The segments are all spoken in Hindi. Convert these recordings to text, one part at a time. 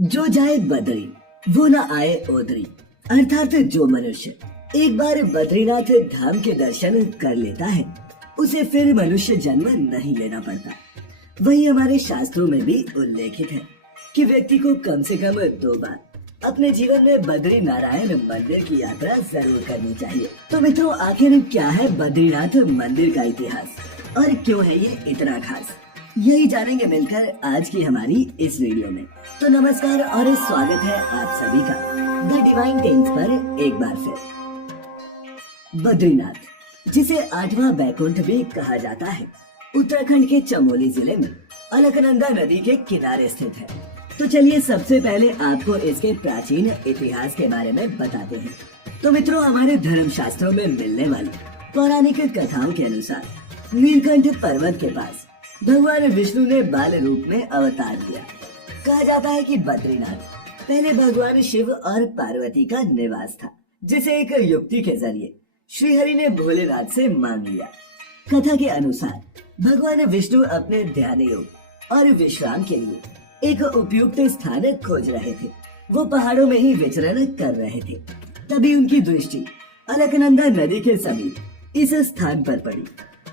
जो जाए बद्री वो न आए ओदरी। अर्थात जो मनुष्य एक बार बद्रीनाथ धाम के दर्शन कर लेता है उसे फिर मनुष्य जन्म नहीं लेना पड़ता। वही हमारे शास्त्रों में भी उल्लेखित है कि व्यक्ति को कम से कम 2 बार अपने जीवन में बद्री नारायण मंदिर की यात्रा जरूर करनी चाहिए। तो मित्रों, आखिर क्या है बद्रीनाथ मंदिर का इतिहास और क्यों है ये इतना खास, यही जानेंगे मिलकर आज की हमारी इस वीडियो में। तो नमस्कार और स्वागत है आप सभी का द डिवाइन टेल्स पर एक बार फिर। बद्रीनाथ, जिसे 8वां बैकुंठ भी कहा जाता है, उत्तराखंड के चमोली जिले में अलकनंदा नदी के किनारे स्थित है। तो चलिए सबसे पहले आपको इसके प्राचीन इतिहास के बारे में बताते हैं। तो मित्रों, हमारे धर्म शास्त्रों में मिलने वाली पौराणिक कथाओं के अनुसार नीलकंठ पर्वत के पास भगवान विष्णु ने बाल रूप में अवतार लिया। कहा जाता है कि बद्रीनाथ पहले भगवान शिव और पार्वती का निवास था, जिसे एक युक्ति के जरिए श्रीहरि ने भोलेनाथ से मांग लिया। कथा के अनुसार भगवान विष्णु अपने ध्यान योग और विश्राम के लिए एक उपयुक्त स्थान खोज रहे थे। वो पहाड़ों में ही विचरण कर रहे थे। तभी उनकी दृष्टि अलकनंदा नदी के समीप इस स्थान पर पड़ी।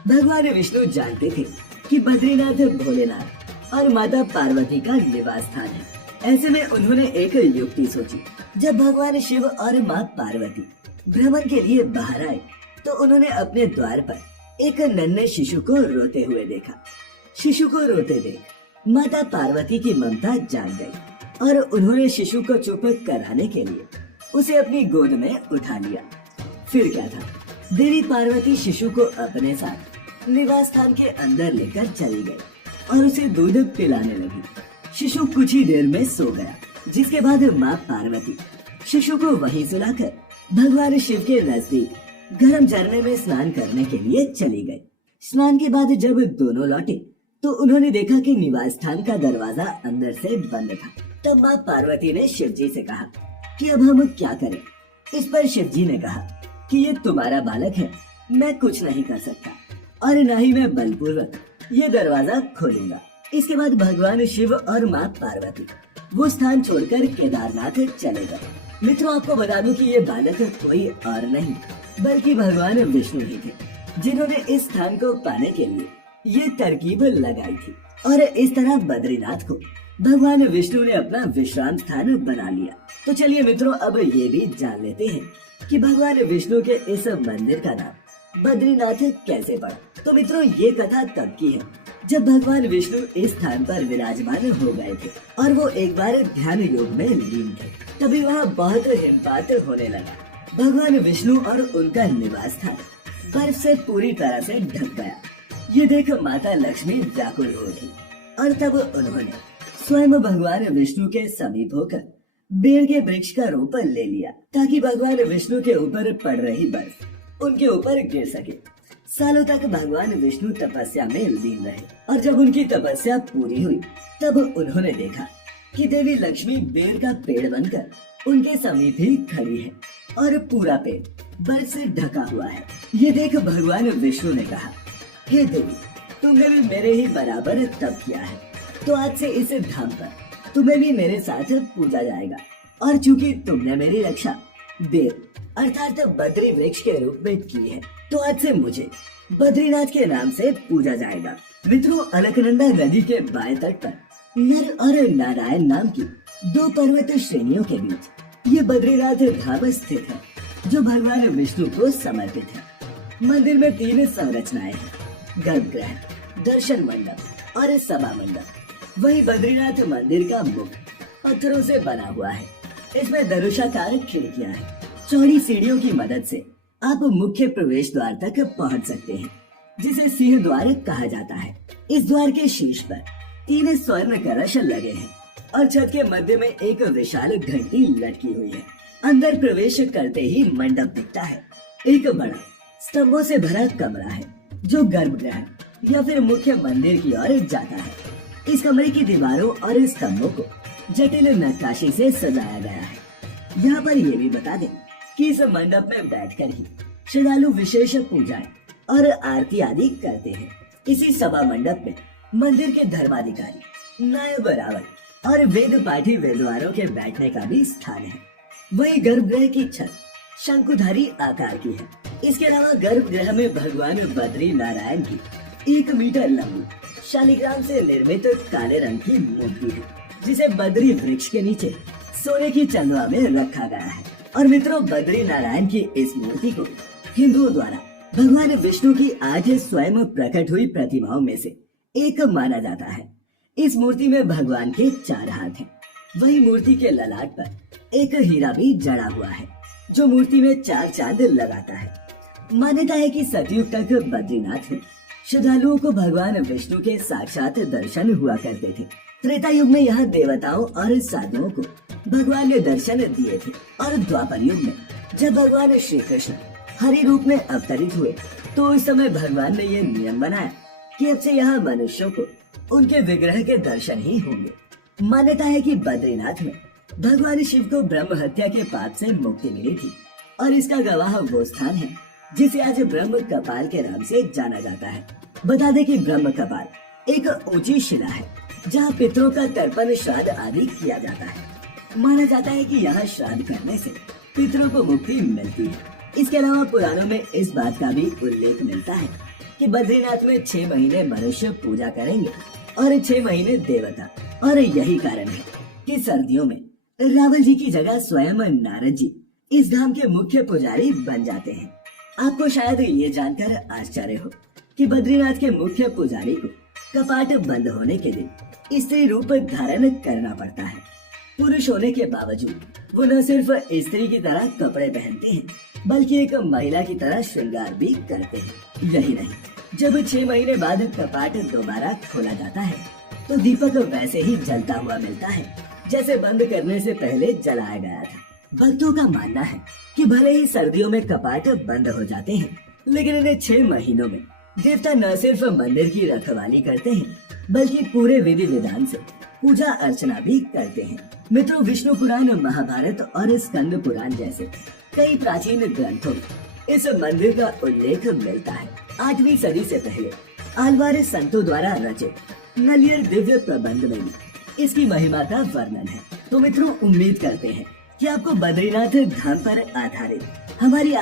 भगवान विष्णु जानते थे कि बद्रीनाथ भोलेनाथ और माता पार्वती का निवास स्थान है। ऐसे में उन्होंने एक युक्ति सोची। जब भगवान शिव और माँ पार्वती भ्रमण के लिए बाहर आए तो उन्होंने अपने द्वार पर एक नन्हे शिशु को रोते हुए देखा। शिशु को रोते देख माता पार्वती की ममता जाग गई और उन्होंने शिशु को चुप कराने के लिए उसे अपनी गोद में उठा लिया। फिर क्या था, देवी पार्वती शिशु को अपने साथ निवास स्थान के अंदर लेकर चली गई और उसे दूध पिलाने लगी। शिशु कुछ ही देर में सो गया, जिसके बाद माँ पार्वती शिशु को वहीं सुलाकर भगवान शिव के नजदीक गर्म झरने में स्नान करने के लिए चली गई। स्नान के बाद जब दोनों लौटे तो उन्होंने देखा कि निवास स्थान का दरवाजा अंदर से बंद था। तब माँ पार्वती ने शिव जी से कहा कि अब हम क्या करें। इस पर शिव जी ने कहा कि ये तुम्हारा बालक है, मैं कुछ नहीं कर सकता और न ही मैं बलपूर्वक ये दरवाजा खोलूंगा। इसके बाद भगवान शिव और माँ पार्वती वो स्थान छोड़कर केदारनाथ चले गए। मित्रों, आपको बता दूं कि ये बालक कोई और नहीं बल्कि भगवान विष्णु ही थे, जिन्होंने इस स्थान को पाने के लिए ये तरकीब लगाई थी। और इस तरह बद्रीनाथ को भगवान विष्णु ने अपना विश्राम स्थान बना लिया। तो चलिए मित्रों, अब ये भी जान लेते हैं कि भगवान विष्णु के इस मंदिर का नाम बद्रीनाथ कैसे पड़ा। तो मित्रों, ये कथा तब की है जब भगवान विष्णु इस स्थान पर विराजमान हो गए थे और वो एक बार ध्यान योग में लीन थे। तभी वहाँ बहुत हिमपात होने लगा। भगवान विष्णु और उनका निवास स्थान बर्फ से पूरी तरह से ढक गया। ये देख माता लक्ष्मी व्याकुल हो गई और तब उन्होंने स्वयं भगवान विष्णु के समीप होकर बेर के वृक्ष का रूप ले लिया, ताकि भगवान विष्णु के ऊपर पड़ रही बर्फ उनके ऊपर गिर सके। सालों तक भगवान विष्णु तपस्या में लीन रहे और जब उनकी तपस्या पूरी हुई तब उन्होंने देखा कि देवी लक्ष्मी बेर का पेड़ बनकर उनके समीप ही खड़ी है और पूरा पेड़ बर्फ से ढका हुआ है। ये देख भगवान विष्णु ने कहा, हे देवी, तुमने भी मेरे ही बराबर तप किया है, तो आज से इस धाम पर तुम्हें भी मेरे साथ पूजा जाएगा। और चूंकि तुमने मेरी रक्षा बेर अर्थात बद्री वृक्ष के रूप में की है, तो आज से मुझे बद्रीनाथ के नाम से पूजा जाएगा। मित्रों, अलकनंदा नदी के बाएं तट पर नर और नारायण नाम की 2 पर्वत श्रेणियों के बीच ये बद्रीनाथ धाम स्थित है, जो भगवान विष्णु को समर्पित है। मंदिर में 3 संरचनाएं हैं, गर्भगृह, दर्शन मंडप और सभा मंडप। वही बद्रीनाथ मंदिर का मुख पत्थरों से बना हुआ है। इसमें धनुषाकार खिड़कियां हैं। चौड़ी सीढ़ियों की मदद से आप मुख्य प्रवेश द्वार तक पहुंच सकते हैं, जिसे सिंह द्वार कहा जाता है। इस द्वार के शीर्ष पर 3 स्वर्ण कलश लगे हैं और छत के मध्य में एक विशाल घंटी लटकी हुई है। अंदर प्रवेश करते ही मंडप दिखता है। एक बड़ा स्तंभों से भरा कमरा है, जो गर्भगृह या फिर मुख्य मंदिर की ओर जाता है। इस कमरे की दीवारों और स्तंभों को जटिल नक्काशी से सजाया गया है। यहाँ पर ये भी बता दें कि इस मंडप में बैठकर ही श्रद्धालु विशेष पूजाएं और आरती आदि करते हैं। इसी सभा मंडप में मंदिर के धर्माधिकारी नायब रावल और वेद पाठी वेदवारों के बैठने का भी स्थान है। वही गर्भगृह की छत शंकुधारी आकार की है। इसके अलावा गर्भगृह में भगवान बद्री नारायण की 1 मीटर लंबी शालिग्राम से निर्मित काले रंग की मूर्ति है, जिसे बद्री वृक्ष के नीचे सोने की चंदवा में रखा गया है। और मित्रों, बद्री नारायण की इस मूर्ति को हिंदुओं द्वारा भगवान विष्णु की 8 स्वयं प्रकट हुई प्रतिमाओं में से एक माना जाता है। इस मूर्ति में भगवान के 4 हाथ हैं। वही मूर्ति के ललाट पर एक हीरा भी जड़ा हुआ है, जो मूर्ति में 4 चांद लगाता है। मान्यता है कि सतयुग तक बद्रीनाथ में श्रद्धालुओं को भगवान विष्णु के साक्षात दर्शन हुआ करते थे। त्रेता युग में यहाँ देवताओं और साधुओं को भगवान ने दर्शन दिए थे। और द्वापर युग में जब भगवान श्री कृष्ण हरि रूप में अवतरित हुए, तो उस समय भगवान ने ये नियम बनाया कि अब से यहाँ मनुष्यों को उनके विग्रह के दर्शन ही होंगे। मान्यता है कि बद्रीनाथ में भगवान शिव को ब्रह्म हत्या के पाप से मुक्ति मिली थी। और इसका गवाह वो स्थान है जिसे आज ब्रह्म कपाल के नाम से जाना जाता है। बता दें कि ब्रह्म कपाल एक ऊंची शिला है, जहाँ पितरों का तर्पण श्राद्ध आदि किया जाता है। माना जाता है कि यहाँ श्राद्ध करने से पितरों को मुक्ति मिलती है। इसके अलावा पुराणों में इस बात का भी उल्लेख मिलता है कि बद्रीनाथ में 6 महीने मनुष्य पूजा करेंगे और 6 महीने देवता। और यही कारण है कि सर्दियों में रावल जी की जगह स्वयं नारद जी इस धाम के मुख्य पुजारी बन जाते हैं। आपको शायद ये जानकर आश्चर्य हो कि बद्रीनाथ के मुख्य पुजारी को कपाट बंद होने के दिन स्त्री रूप धारण करना पड़ता है। पुरुष होने के बावजूद वो न सिर्फ स्त्री की तरह कपड़े पहनते हैं, बल्कि एक महिला की तरह श्रृंगार भी करते हैं। यही नहीं, जब 6 महीने बाद कपाट दोबारा खोला जाता है, तो दीपक वैसे ही जलता हुआ मिलता है जैसे बंद करने से पहले जलाया गया था। भक्तों का मानना है कि भले ही सर्दियों में कपाट बंद हो जाते हैं, लेकिन इन्हें 6 महीनों में देवता न सिर्फ मंदिर की रखवाली करते हैं, बल्कि पूरे विधि विधान से पूजा अर्चना भी करते हैं। मित्रों, विष्णु पुराण, महाभारत और स्कंद पुराण जैसे कई प्राचीन ग्रंथों में इस मंदिर का उल्लेख मिलता है। 8वीं सदी से पहले आलवार संतों द्वारा रचित नलियर दिव्य प्रबंध में भी इसकी महिमा का वर्णन है। तो मित्रों, उम्मीद करते हैं कि आपको बद्रीनाथ धाम पर आधारित हमारी